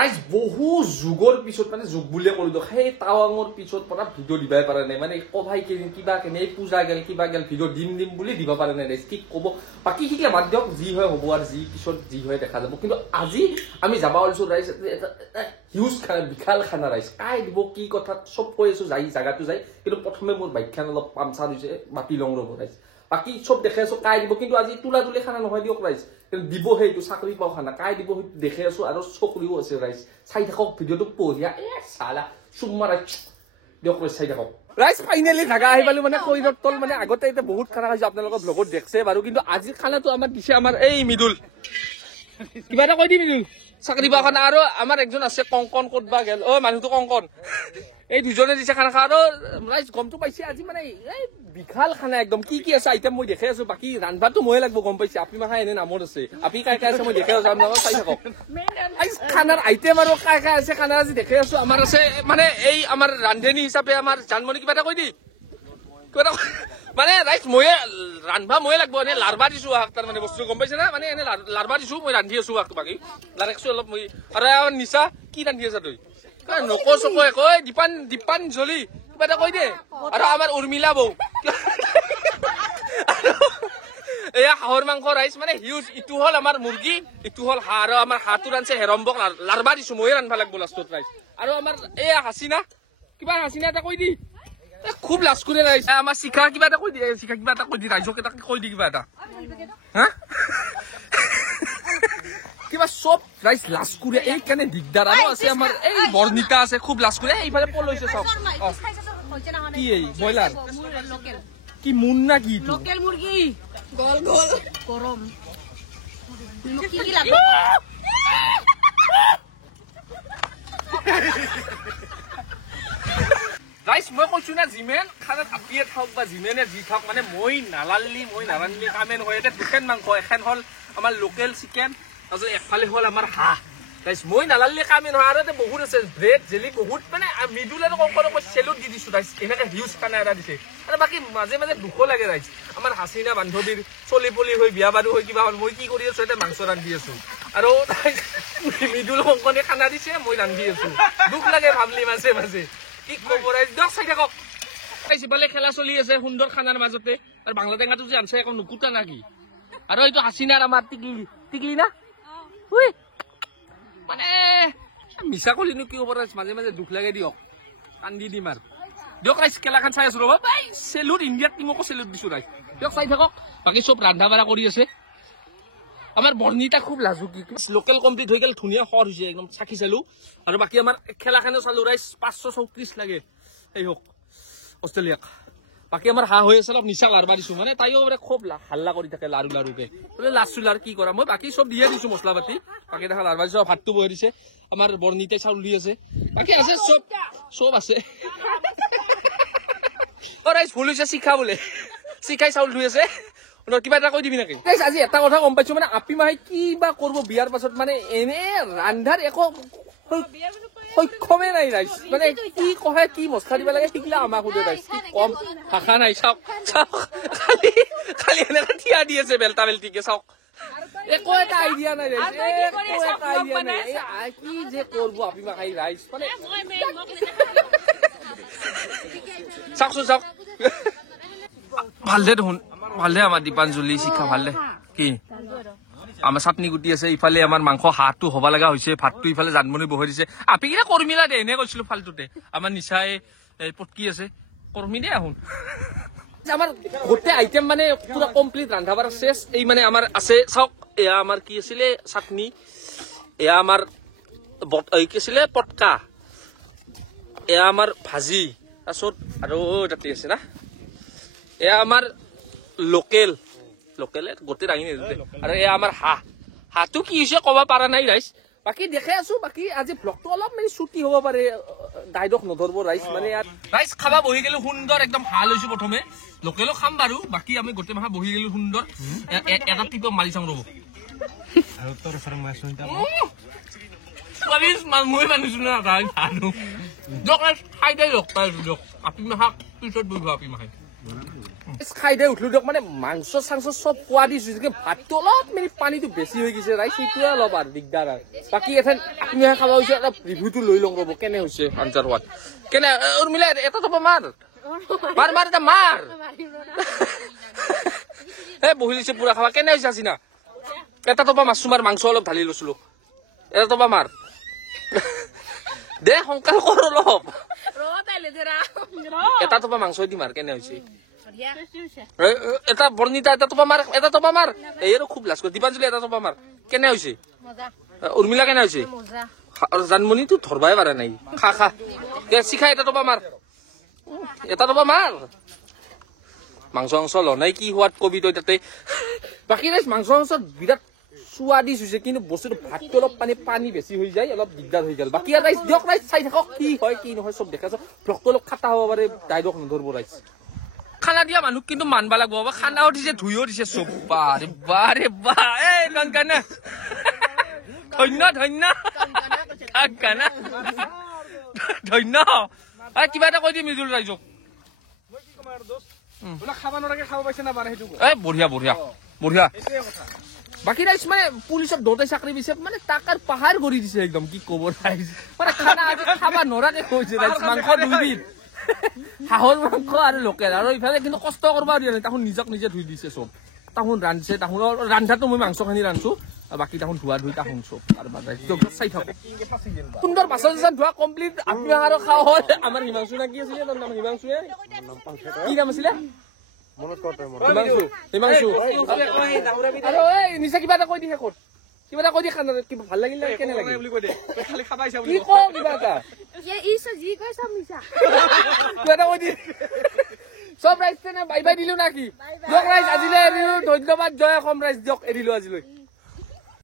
guys বহু যুগৰ পিছত মানে যুগ বুলিয়ে কলো দিয়ক সেই টাৱাঙৰ পিছত পৰা ভিডিঅ' দিবাই পৰা নাই মানে কভাই কিবা কেনে পূজা গেল কিবা গেল ভিডিঅ' দিম বুলি দিব পৰা নাই কি ক'ব বাকী শিকিলে বাদ দিয়ক যি হয় হ'ব আৰু যি পিছত যি হয় দেখা যাব কিন্তু আজি আমি যাবা ওলাইছো ৰাইজ হিউজ খানা বিশাল খানা ৰাইজ কাই দিব কি কথা চব কৈ আছো যাই জাগাটো যাই কিন্তু প্ৰথমে মোৰ বাইকখন অলপ পামচাৰ হৈছে মাতি লং ৰ'ব ৰাইজ বাকি সব দেখে আছো কাই দিব কিন্তু আজি তুলা তুলি খানা নহয় দিয়ক ৰাইজ দিব সেইটো চাকৰি পাও খানা কাই দিব দেখে আছো আৰু চকৰিও আছে ৰাইজ চাই থাকক ভিডিঅ'টো পঢ়িয়া চালা চুম্মাৰা দিয়ক ৰাইজ চাই থাকক ৰাইজ ফাইনেলি জাগা আহি পালো মানে কৈৰৰ তল মানে আগতে এতিয়া বহুত খানা খাইছো আপোনালোকৰ ব্লগত দেখছে বাৰু কিন্তু আজি খানাটো আমাৰ দিছে আমাৰ এই মিদুল কিবা এটা কৈ দি মিদুল চাকৰি পাও খানা আৰু আমাৰ একজন আছে কংকন ক'তবা গেল অ মানুহটো কংকন এই দুজনে দিছে খানা খা আৰু ৰাইজ গমটো পাইছে আজি মানে এই বিশাল খানা একদম কি আছে আইটেম মই দেখে আছো বাকি ৰান্ধবাটো ময়ে লাগব গম পাইছে আপি মাখা এনে নামত আছে আপি কাই আছে মই দেখে আছো আপোনালোক চাই থাকক খানাৰ আইটেম আৰু কাই আছে খানা আজি দেখে আছো আমাৰ আছে মানে এই আমাৰ ৰান্ধনী হিচাপে আমাৰ জানমণি কিবা এটা কৈ দি কিবা এটা মানে ৰাইজ ময়ে ৰান্ধবা ময়ে লাগব এনে লাৰবা দিছো তাৰ মানে বস্তু গম পাইছে না মানে এনে লাৰবা দিছো মই ৰান্ধি আছো বাকি লাৰেকছো অলপ মই আৰু নিচা কি ৰান্ধি আছা তই নকো চকো কয় দীপান জলি কিবা এটা কৈ দে আৰু আমাৰ উৰ্মিলা বৌ এয়া হাঁহৰ মাংস ৰাইজ মানে হিউজ ইটো হল আমাৰ মুৰ্গী ইটো হল হাঁহ আৰু আমাৰ হাঁহটো ৰান্ধছে হেৰম্বক লাৰবা দিছো ময়ে ৰান্ধবা লাগব লাষ্টত ৰাইজ আৰু আমাৰ এয়া হাচিনা কিবা হাচিনা এটা কৈ দি খুব লাজ কৰে ৰাইজ আমাৰ শিখা কিবা এটা কৈ দি শিখা কিবা এটা কৈ দি ৰাইজক এটা কৈ দি কিবা এটা হা কিবা সব ৰাইজ লাজ কৰে এই কেনে দিগদাৰ আৰু আছে আমাৰ এই বৰ্ণিতা আছে খুব লাজ কৰে এইফালে পলৈছে সব কি এই ব্ৰইলাৰ কি মুন না কি লোকেল মুৰ্গী গোল গোল গৰম কি কি লাগে ৰাইজ মই কৈছো না যিমেন খানাত আপিয়ে থাকক বা যিমেনে যি থাকক মানে মই নাৰান্লি কামে নহয় এতিয়া দুখন মাংস এখন হল আমাৰ লোকেল চিকেন আৰু একফালে হল আমাৰ হাঁহ ৰাইজ মই নালালিলে কামে নহয় আৰু বহুত আছে ব্ৰেড জেলি বহুত মানে মিডুল আৰু কংকনক চেলুট দি দিছো ৰাইজ এনেকে হিউজ খানা এটা দিছে আৰু বাকী মাজে মাজে দুখ লাগে ৰাইজ আমাৰ হাচিনা বান্ধৱীৰ চলি পলি হৈ বিয়া বাৰু হৈ কিবা হ'ল মই কি কৰি আছো এতিয়া মাংস ৰান্ধি আছো আৰু মিডুল কংকনে খানা দিছে মই ৰান্ধি আছো দুখ লাগে ভাবলি মাজে মাজে কি কব ৰাইজ দিয়ক চাই থাকক সিফালে খেলা চলি আছে সুন্দৰ খানাৰ মাজতে আৰু বাংলা টেঙাটো যে আনছে একো নুকুটা নাকি আৰু এইটো হাচিনাৰ আমাৰ টিকলি না মানে মিছা কলিনো কি হ'ব ৰাইজ মাজে মাজে দুখ লাগে দিয়ক কান্দি দিম আৰু দিয়ক ৰাইজ খেলাখন চাই আছো ৰ'ব বাই চেলুট ইণ্ডিয়াৰ টিমকো চেলুট দিছো ৰাইজ দিয়ক চাই থাকক বাকী চব ৰান্ধা বাঢ়া কৰি আছে আমাৰ বৰ্ণিতা খুব লাজুকী লোকেল কমপ্লিট হৈ গ'ল ধুনীয়া খৰ হৈছে একদম চাকি চালো আৰু বাকী আমাৰ খেলাখনো চালো ৰাইজ 534 লাগে এই হওক অষ্ট্ৰেলিয়াক বাকী আমাৰ হাঁহ হৈ আছে অলপ নিচা লাৰবা দিছো মানে তাইও মানে খুব হাল্লা কৰি থাকে লাৰুকে বোলে লাজ চুলাৰ কি কৰা মই বাকী চব দিয়ে দিছো মছলা পাতি বাকী দেখা লাৰবা দিছো ভাতটো বহাই দিছে আমাৰ বৰ্ণিতে চাউল দি আছে বাকী আছে চব আছে ৰাইজ ভুল হৈছে শিখা বোলে শিখাই চাউল ধুই আছে কিবা এটা কৈ দিবি নাকি আজি এটা কথা গম পাইছো মানে আপি মাহে কিবা কৰিব বিয়াৰ পাছত মানে এনে ৰান্ধাৰ একো সক্ষমে নাই ৰাইজ মানে কি কয় কি মছলা দিব লাগে শিকিলে আমাক সুধে ৰাইজ কি কম ভাষা নাই চাওক খালি এনেকে থিয়া দি আছে বেলটা বেলটিকে চাওক একো এটা আইডিয়া নাই ৰাইজ একো এটা আইডিয়া নাই কি যে কৰিব আপি মাখাই ৰাইজ মানে চাওকচোন চাওক ভালদে দেখোন ভালদে আমাৰ দীপাঞ্জলি শিক্ষা ভালদে কি আমাৰ চাটনি গুটি আছে ইফালে আমাৰ মাংস হাতটো হবা লগা হৈছে ভাতটো ইফালে জানমনি বহাই দিছে আপি কিনা কৰ্মিলা দে এনে কৈছিলো ফালতুতে আমাৰ নিচাই পটকি আছে কৰ্মি দে আহুন আমাৰ গোটেই আইটেম মানে পুৰা কমপ্লিট ৰান্ধা বাঢ়া শেষ এই মানে আমাৰ আছে চাওক এয়া আমাৰ কি আছিলে চাটনি এয়া আমাৰ কি আছিলে পটকা এয়া আমাৰ ভাজি তাৰপিছত আৰু তাতে আছে না এয়া আমাৰ লোকেল গোটেই দাঙি নিদিলে আৰু এয়া আমাৰ হাঁহটো কি হৈছে ক'ব পৰা নাই ৰাইজ বাকী দেখে আছো বাকী আজি ব্লগটো অলপ মানে ছুটি হ'ব পাৰে গাইডক নধৰিব ৰাইজ মানে ৰাইজ খাবা বহি গেলো সুন্দৰ একদম ভাল হৈছে প্ৰথমে লোকেলো খাম বাৰু বাকী আমি গোটেই মাহা বহি গেলো সুন্দৰ এটা টিপ মাৰি চাম ৰ'ব আৰু তোৰ মই মানিছো না দিয়ক খাই দে দিয়ক আপি মাহা পিছত বহিব আপি মাহে খাই দে উঠলো দিয়ক মানে মাংস চাংস চব খোৱা দিছো ভাতটো অলপ মানে পানীটো বেছি হৈ গৈছে ৰাইজ সেইটোৱে অলপ আৰু দিগদাৰ আৰু বাকী এথেন আপুনিহে খাব হৈছে অলপ ৰিভিউটো লৈ লওঁ ৰ'ব কেনে হৈছে আঞ্জাৰ সোৱাদ কেনে উৰ্মিলা এটা টপা মাৰ মাৰ মাৰ এটা মাৰ এই বহি লৈছে পুৰা খাবা কেনে হৈছে আছিনা এটা টপা মাছ মাৰ মাংস অলপ ঢালি লৈছিলো এটা টপা মাৰ দে সোনকাল কৰ অলপ এটা টপা মাংস দিম আৰু কেনে হৈছে এটা বৰ্ণিতা এটা টপা মাৰ এই আৰু খুব লাজ কৰি দীপাঞ্জলি এটা টপা মাৰ কেনে হৈছে উৰ্মিলা কেনে হৈছে আৰু জানমণিটো ধৰবাই পাৰা নাই খা খা শিখা এটা টপা মাৰ এটা টপা মাৰ মাংস মাংস লনাই কি সোৱাদ কবি তই তাতে বাকী ৰাইজ মাংস মাংসত বিৰাট সোৱাদিছ হৈছে কিন্তু বস্তুটো ভাতটো অলপ পানী বেছি হৈ যায় অলপ দিগদাৰ হৈ গ'ল বাকী ৰাইজ দিয়ক ৰাইজ চাই থাকক কি হয় কি নহয় চব দেখাইছ ব্লগটো অলপ খাটা হ'ব পাৰে ডাইৰেক্ট নধৰিব ৰাইজ খানা দিয়া মানুহ কিন্তু মানবা লাগব খানাও দিছে ধুইও দিছে চব বাৰে বাৰে বা এই কানকানা ধন্য ধন্য কানকানা ধন্য কিবা এটা কৈ দি মিজুল ৰাইজক বঢ়িয়া বঢ়িয়া বঢ়িয়া বাকী ৰাইজ মানে পুলিচক দৌৰাই চাকৰি দিছে মানে টাকাৰ পাহাৰ কৰি দিছে একদম কি কব ৰাইজ মানে খানা আজি খাবা নৰাকে কৈছে ৰাইজ মাংস দুইবিধ হাঁহৰ মাংস আৰু লোকেল আৰু ইফালে কিন্তু কষ্ট কৰিব দিয়া নাই তাহোন নিজক নিজে ধুই দিছে চব তাহোন ৰান্ধছে তাহোনৰ ৰান্ধাটো মই মাংসখিনি ৰান্ধছো বাকী তাহোন ধোৱা ধুই তাহোন চব আৰু চাই থাকো সুন্দৰ বাচন চাচন ধোৱা কমপ্লিট আপুনি আৰু খাওঁ হয় আমাৰ হিমাংশু না কি আছিলে তোৰ নাম হিমাংশুয়ে কি নাম আছিলে হিমাংশু আৰু এই নিচা কিবা এটা কৈ দি শেষত কিবা এটা কৈ দি খানা কিবা ভাল লাগিল কেনে লাগিল কি কওঁ কিবা এটা কিবা এটা কৈ দি চব ৰাইজ বাই বাই দিলো না কি দিয়ক ৰাইজ আজিলৈ এৰিলো ধন্যবাদ জয় অসম ৰাইজ দিয়ক এৰিলো আজিলৈ